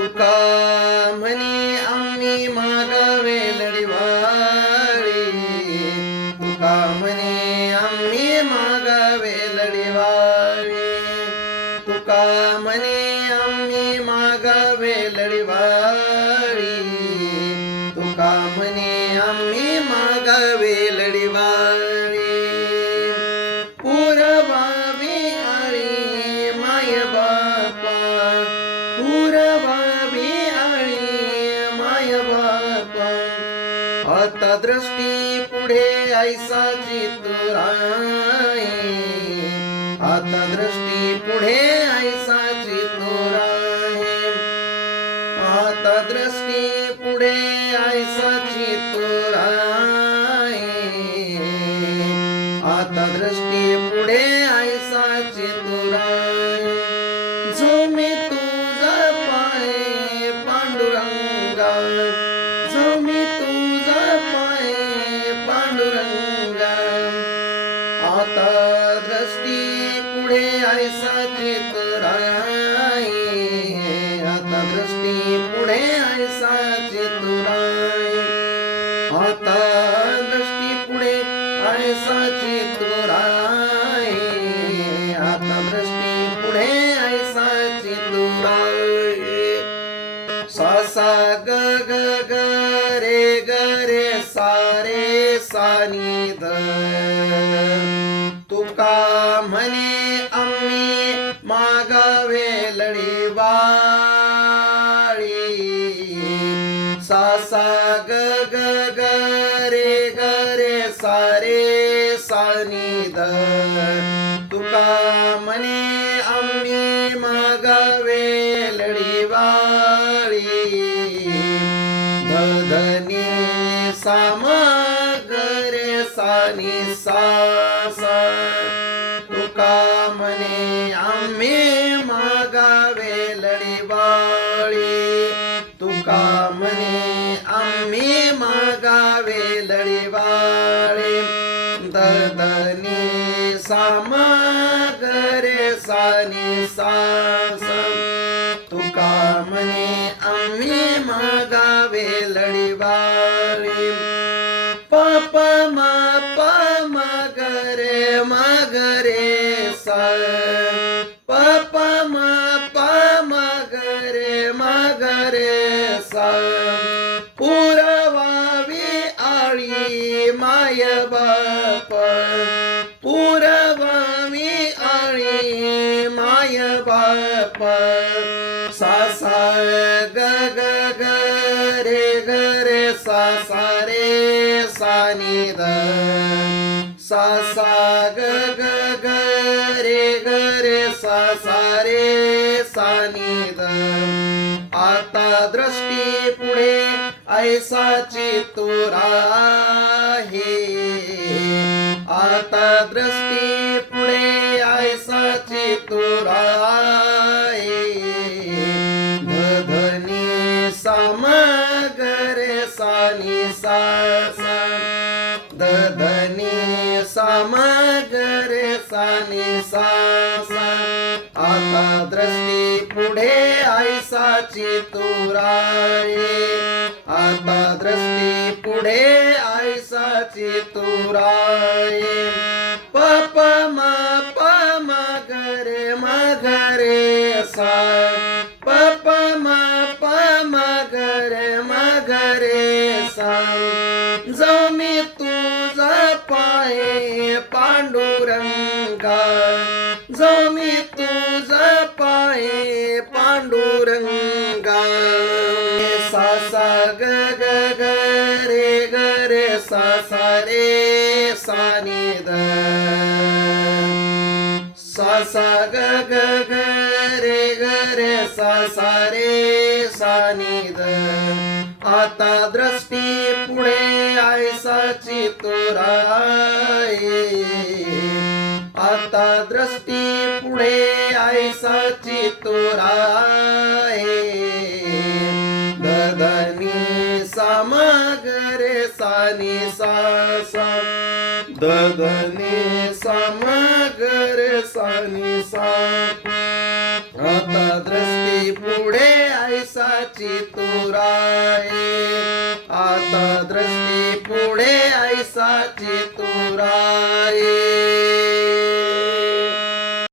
तुका म्हणे आम्ही मागावे लढिवाळी तुका म्हणे आम्ही मागावे लढिवाळी तुका म्हणे आम्ही मागावे लढिवाळी तुका म्हणे आम्ही आता दृष्टी पुढे ऐसा चितुराय आता दृष्टी पुढे ऐसा चितुराय आता दृष्टी पुढे ऐसा चितुराय आता दृष्टी आता दृष्टी पुढे ऐसा चितुराई आता दृष्टी पुढे ऐसा चितुराई आता दृष्टी पुढे ऐसा चितुराई आता दृष्टी पुढे ऐसा चितुराई सा सा ग ग ग रे ग रे सारे सानी सा सा ग ग ग रे ग रे सा रे सा नि ध. तुका मने आम्ही मागावे लढीवाळी. ध ध सानी सा सा तुका मने आम्ही मागावे लढीवाळी. तुका मने मागावे लढीवाळी ददनी सामगरे सानी सा तुका म्हणे आम्ही मागावे लढीवाळी पाप मा पा मागरे मागरे सा पाप मा पा मागरे मागरे रे सा सा ग ग ग रे ग रे सा सा रे सा नी आता दृष्टी पुढे ऐसा चितुरा आहे। आता दृष्टी पुढे ऐसा चितुरा आहे। धनी सामगरे सानी सा सा पुढे आयसाची चितुराये आता दृष्टी पुढे आयसाची चितुराये पप मा प मा गरे मा गरे सा. पप मा प गरे मा गरे सानिध सा द सा सा ग ग ग रे ग रे सा सा रे सानिध आता दृष्टी पुढे ऐसा चितुराये आता दृष्टी पुढे ऐसा चितुराये ददनी सामगरे सानी सा सा ददनी सामगरे सानी सा आता दृष्टी पुढे ऐसाची तुराये आता दृष्टी पुढे ऐसाची तुराये